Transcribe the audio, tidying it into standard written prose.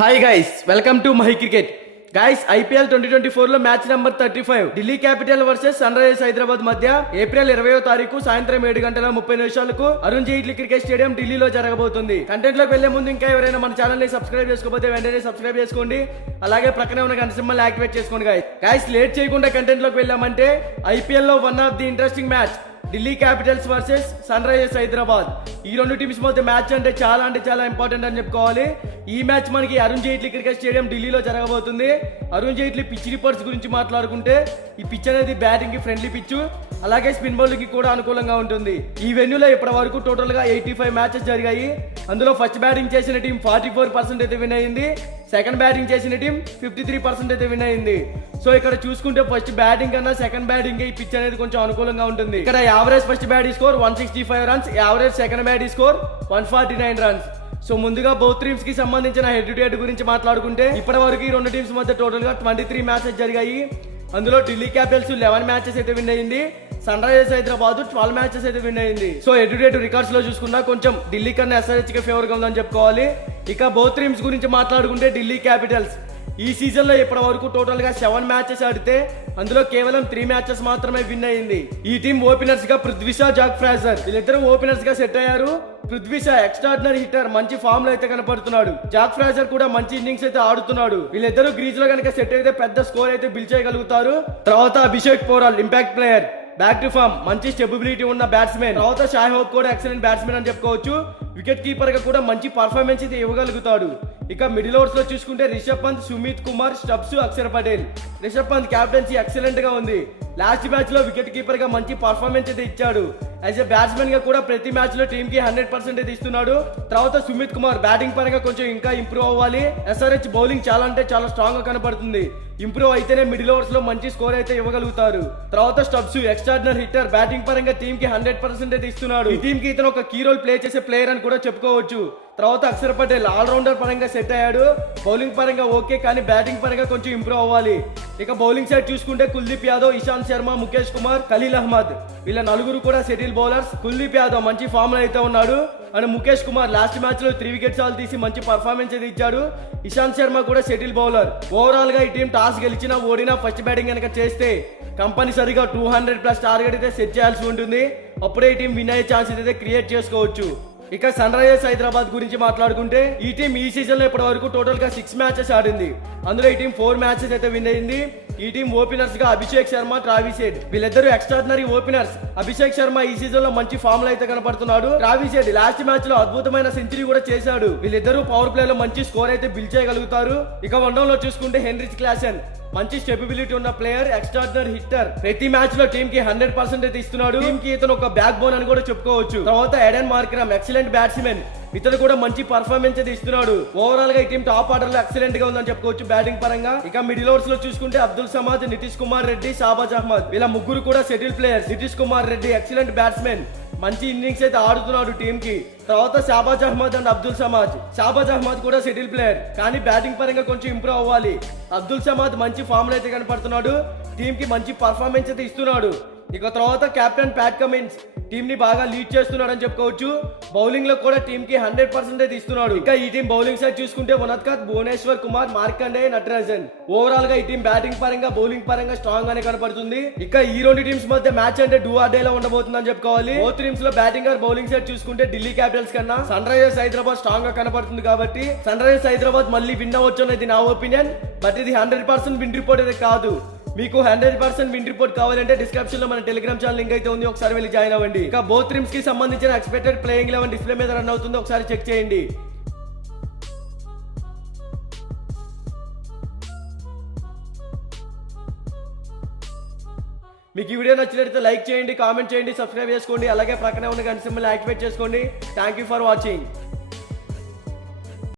Hi guys, welcome to Mahi cricket. Guys, IPL 2024 లో match number 35 Delhi Capital versus Sunrisers Hyderabad మధ్య April 20వ తారీఖు సాయంత్రం 7:30 Arun Jaitley cricket stadium ఢిల్లీలో జరగబోతుంది. కంటెంట్ లోకి వెళ్లే ముందు ఇంకా ఎవరైనా మన ఛానల్ ని సబ్స్క్రైబ్ చేసుకోకపోతే వెంటనే సబ్స్క్రైబ్ చేసుకోండి. అలాగే ప్రక్కనే ఉన్న గంట సింబల్ యాక్టివేట్ చేసుకోండి. గైస్, లేట్ చేయకుండా కంటెంట్ లోకి వెళ్ళామంటే ఐపీఎల్ లో one of the interesting match Delhi Capitals versus Sunrisers Hyderabad. ఈ రెండు టీమ్స్ మధ్య మ్యాచ్ అంటే చాలా ఇంపార్టెంట్ అని చెప్పుకోవాలి. ఈ మ్యాచ్ మనకి అరుణ్ జైట్లీ క్రికెట్ స్టేడియం ఢిల్లీలో జరగబోతుంది. అరుణ్ జైట్లీ పిచ్ రిపోర్ట్స్ గురించి మాట్లాడుకుంటే ఈ పిచ్ అనేది బ్యాటింగ్ కి ఫ్రెండ్లీ పిచ్, అలాగే స్పిన్ బౌలింగ్ కి కూడా అనుకూలంగా ఉంటుంది. ఈ వెన్యూలో ఇప్పటి వరకు టోటల్ గా 85 మ్యాచెస్ జరిగాయి. అందులో ఫస్ట్ బ్యాటింగ్ చేసిన టీం 44% అయితే విన్ అయింది. సెకండ్ బ్యాటింగ్ చేసిన టీం 53% అయితే విన్ అయింది. సో ఇక్కడ చూసుకుంటే ఫస్ట్ బ్యాటింగ్ కన్నా సెకండ్ బ్యాటింగ్ ఈ పిచ్ అనేది కొంచెం అనుకూలంగా ఉంటుంది. ఇక్కడ average first batting score 165 runs, average second batting score 149 runs. So ముందుగా బౌత్ టీమ్స్ కి సంబంధించిన హెడ్ టు హెడ్ గురించి మాట్లాడుకుంటే ఇప్పటి వరకు ఈ రెండు టీమ్స్ మధ్య టోటల్ గా 23 మ్యాచెస్ జరిగాయి. అందులో ఢిల్లీ క్యాపిటల్స్ 11 మ్యాచెస్ అయితే విన్ అయింది. సన్ రైజర్స్ హైదరాబాద్ 12 మ్యాచెస్ అయితే విన్ అయింది. So head to head records లో చూసుకున్నా కొంచెం ఢిల్లీ కన్నా ఎస్ఆర్హెచ్ కి ఫేవర్ గా ఉందని చెప్పుకోవాలి. ఇక బౌత్ టీమ్స్ గురించి మాట్లాడుకుంటే ఢిల్లీ క్యాపిటల్స్ ఈ సీజన్ లో ఇప్పటి వరకు టోటల్ గా 7 మ్యాచెస్ ఆడితే అందులో కేవలం 3 మ్యాచెస్ మాత్రమే విన్ అయింది. ఈ టీం ఓపెనర్స్ గా పృథ్వీ షా, జాక్ ఫ్రాజర్ వీళ్ళిద్దరు ఓపెనర్స్ గా సెట్ అయ్యారు. పృథ్వీ షా ఎక్స్ట్రాడినరీ హిట్టర్, మంచి ఫామ్ లో అయితే కనపడుతున్నాడు. జాక్ ఫ్రాజర్ కూడా మంచి ఇన్నింగ్స్ అయితే ఆడుతున్నాడు. వీళ్ళిద్దరు గ్రీజ్ లో కనుక సెట్ అయితే పెద్ద స్కోర్ అయితే బిల్డ్ చేయగలుగుతారు. తర్వాత Abhishek Porel impact player, back to form, మంచి స్టెబిలిటీ ఉన్న బ్యాట్స్మెన్. తర్వాత షాయ్ హోప్ కూడా ఎక్సలెంట్ బ్యాట్స్మెన్ అని చెప్పుకోవచ్చు. వికెట్ కీపర్ గా కూడా మంచి పర్ఫార్మెన్స్ అయితే ఇవ్వగలుగుతాడు. ఇక మిడిల్ ఓవర్స్ లో చూసుకుంటే Rishabh Pant, Sumit Kumar, Stubbs, Axar Patel. Rishabh Pant captaincy excellent గా ఉంది. లాస్ట్ మ్యాచ్ లో వికెట్ కీపర్ గా మంచి పర్ఫార్మెన్స్ అయితే ఇచ్చాడు. యాజ్ ఎ బ్యాట్స్మెన్ గా కూడా ప్రతి మ్యాచ్ లో టీమ్ కి 100% అయితే ఇస్తున్నాడు. తర్వాత సుమిత్ కుమార్ బ్యాటింగ్ పరంగా కొంచెం ఇంకా ఇంప్రూవ్ అవ్వాలి. ఎస్ఆర్హెచ్ బౌలింగ్ చాలా స్ట్రాంగ్ గా కనపడుతుంది. ఇంప్రూవ్ అయితేనే మిడిల్ ఓవర్స్ లో మంచి స్కోర్ అయితే ఇవ్వగలుగుతారు. తర్వాత స్టబ్స్ ఎక్స్ట్రాడినరీ హిట్టర్, బ్యాటింగ్ పరంగా టీమ్ కి 100% అయితే ఇస్తున్నాడు. ఈ టీమ్ కి ఇతను ఒక కీ రోల్ ప్లే చేసే ప్లేయర్ అని కూడా చెప్పుకోవచ్చు. తర్వాత అక్షర్ పటేల్ ఆల్రౌండర్ పరంగా సెట్ అయ్యాడు. బౌలింగ్ పరంగా ఓకే, కానీ బ్యాటింగ్ పరంగా కొంచెం ఇంప్రూవ్ అవ్వాలి. ఇక బౌలింగ్ సైడ్ చూసుకుంటే కుల్దీప్ యాదవ్, ఇషాంత్ శర్మ, ముఖేష్ కుమార్, ఖలీల్ అహ్మద్ వీళ్ళ నలుగురు కూడా సెటిల్ బౌలర్స్. కుల్దీప్ యాదవ్ మంచి ఫామ్ లో అయితే ఉన్నాడు. And Mukesh Kumar last match లో 3 వికెట్స్ ఆల్ తీసి మంచి పర్ఫార్మెన్స్ అయితే ఇచ్చాడు. ఇషాంత్ శర్మ కూడా సెటిల్ బౌలర్. ఓవరాల్ గా ఈ టీం టాస్ గెలిచినా ఓడినా ఫస్ట్ బ్యాటింగ్ కనుక చేస్తే కంపల్సరీగా 200+ టార్గెట్ అయితే సెట్ చేయాల్సి ఉంటుంది. అప్పుడే ఈ టీం విన్ అయ్యే ఛాన్స్ అయితే క్రియేట్ చేసుకోవచ్చు. ఇక సన్ రైజర్స్ హైదరాబాద్ గురించి మాట్లాడుకుంటే ఈ టీం ఈ సీజన్ లో ఇప్పటి వరకు టోటల్ గా 6 మ్యాచెస్ ఆడింది. అందులో ఈ టీం 4 మ్యాచెస్ అయితే విన్ అయింది. ఈ టీం ఓపెనర్స్ గా అభిషేక్ శర్మ, ట్రావిస్ హెడ్ వీళ్ళిద్దరు ఎక్స్ట్రాడినరీ ఓపెనర్స్. అభిషేక్ శర్మ ఈ సీజన్ లో మంచి ఫామ్ లో అయితే కనపడుతున్నాడు. ట్రావిస్ హెడ్ లాస్ట్ మ్యాచ్ లో అద్భుతమైన సెంచరీ కూడా చేశాడు. వీళ్ళిద్దరూ పవర్ ప్లే లో మంచి స్కోర్ అయితే బిల్డ్ చేయగలుగుతారు. ఇక వన్డౌన్ లో చూసుకుంటే హెన్రిచ్ క్లాసెన్ మంచి స్టెబిలిటీ ఉన్న ప్లేయర్, ఎక్స్ట్రాడినరీ హిట్టర్. ప్రతి మ్యాచ్ లో టీమ్ కి 100% అయితే ఇస్తున్నాడు. టీమ్ కి ఇతను ఒక బ్యాక్ బోన్ అని కూడా చెప్పుకోవచ్చు. తర్వాత ఎడెన్ మార్క్రమ్ ఎక్సలెంట్ బ్యాట్స్మెన్, ఇతను కూడా మంచి పర్ఫార్మెన్స్ అయితే ఇస్తున్నాడు. ఓవరాల్ గా ఈ టీం టాప్ ఆర్డర్ లో ఎక్సలెంట్ గా ఉందని చెప్పుకోవచ్చు బ్యాటింగ్ పరంగా. ఇక మిడిల్ ఓవర్స్ లో చూసుకుంటే అబ్దుల్ సమాద్, నితీష్ కుమార్ రెడ్డి, షాబాజ్ అహ్మద్ వీళ్ళ ముగ్గురు కూడా settle players. Nitish Kumar Reddy excellent batsmen, మంచి ఇన్నింగ్స్ అయితే ఆడుతున్నాడు టీమ్ కి. తర్వాత షాబాజ్ అహ్మద్ అండ్ అబ్దుల్ సమాద్. షాబాజ్ అహ్మద్ కూడా సెటిల్ ప్లేయర్, కానీ బ్యాటింగ్ పరంగా కొంచెం ఇంప్రూవ్ అవ్వాలి. అబ్దుల్ సమాద్ మంచి ఫామ్ లో అయితే కనపడుతున్నాడు. టీమ్ కి మంచి పర్ఫార్మెన్స్ అయితే ఇస్తున్నాడు. ఇక తర్వాత కెప్టెన్ ప్యాట్ కమిన్స్ టీమ్ ని బాగా లీడ్ చేస్తున్నాడు అని చెప్పుకోవచ్చు. బౌలింగ్ లో కూడా టీమ్ కి 100% అయితే ఇస్తున్నాడు. ఇక ఈ టీం బౌలింగ్ సైడ్ చూసుకుంటే వనత్కత్, భువనేశ్వర్ కుమార్, మార్కండే, నటరాజన్. ఓవరాల్ గా ఈ టీం బ్యాటింగ్ పరంగా బౌలింగ్ పరంగా స్ట్రాంగ్ గానే కనపడుతుంది. ఇక ఈ రెండు టీమ్స్ మధ్య మ్యాచ్ అంటే డూ ఆర్ డే లో ఉండబోతుందని చెప్పుకోవాలి. బోత్ టీమ్స్ లో బ్యాటింగ్ ఆర్ బౌలింగ్ సైడ్ చూసుకుంటే ఢిల్లీ క్యాపిటల్స్ కన్నా సన్ రైజర్స్ హైదరాబాద్ స్ట్రాంగ్ గా కనపడుతుంది. కాబట్టి సన్ రైజర్స్ హైదరాబాద్ మళ్ళీ విన్ అవ్వచ్చు అనేది నా ఒపీనియన్. బట్ ఇది 100% విన్ రిపోర్ట్ అయితే కాదు. మీకు 100% విన్ రిపోర్ట్ కావాలంటే డిస్క్రిప్షన్ లో మన టెలిగ్రామ్ ఛానల్ లింక్ అయితే ఉంది, ఒకసారి వెళ్ళి జాయిన్ అవ్వండి. ఇక బోత్ టీమ్స్ కి సంబంధించిన ఎక్స్పెక్టెడ్ ప్లేయింగ్ 11 డిస్ప్లే మీద రన్ అవుతుంది, ఒకసారి చెక్ చేయండి. మీకు ఈ వీడియో నచ్చినట్లయితే లైక్ చేయండి, కామెంట్ చేయండి, సబ్స్క్రైబ్ చేసుకోండి. అలాగే ప్రక్కనే ఉన్న గంట సింబల్ యాక్టివేట్ చేసుకోండి. Thank you for watching.